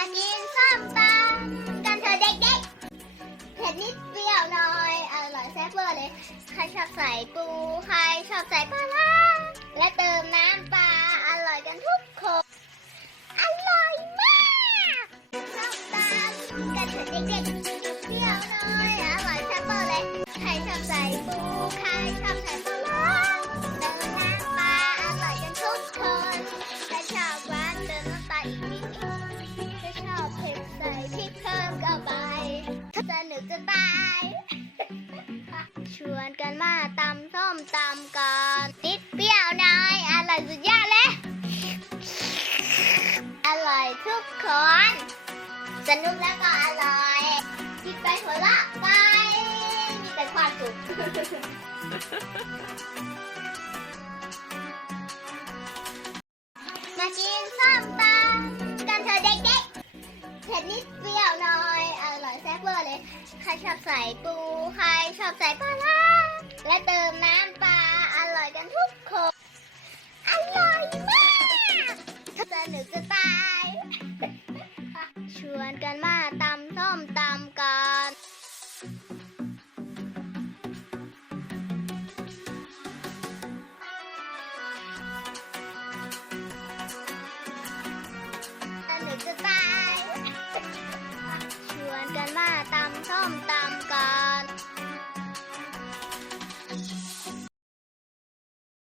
ันกินส้มปลากันเถอะเด็กๆเผ็ดนิดเดียวหน่อยอร่อยแซ่บเวอร์เลย ใครชอบใส่ปูใครชอบใส่ปลาและเติมน้ำปลาอร่อยกันทุกคน อร่อยมากส้มปลากันเถอะเด็กๆเดียวหน่อย วนกันมาตำส้มตำกันนิดเปรี้ยวน่อยอร่อยสุดยอดเลยอร่อยทุกคนสนุกแล้วก็อร่อยกินไปหัวเราะไปมีแต่ความสุขมากินส้มตำกันเถอะเด็กๆเผ็ดนิดเปรี้ยวหน่อย อร่อยแซ่บเวอร์เลย ใครชอบใส่ปู ใครชอบใส่ปลาร้า และเติมน้ำปลาอร่อยกันทุกคน อร่อยมากสนุกจะตาย ชวนกันมาตำส้มตำกันสนุกจะตาย ชวนกันมาตำส้มตำกัน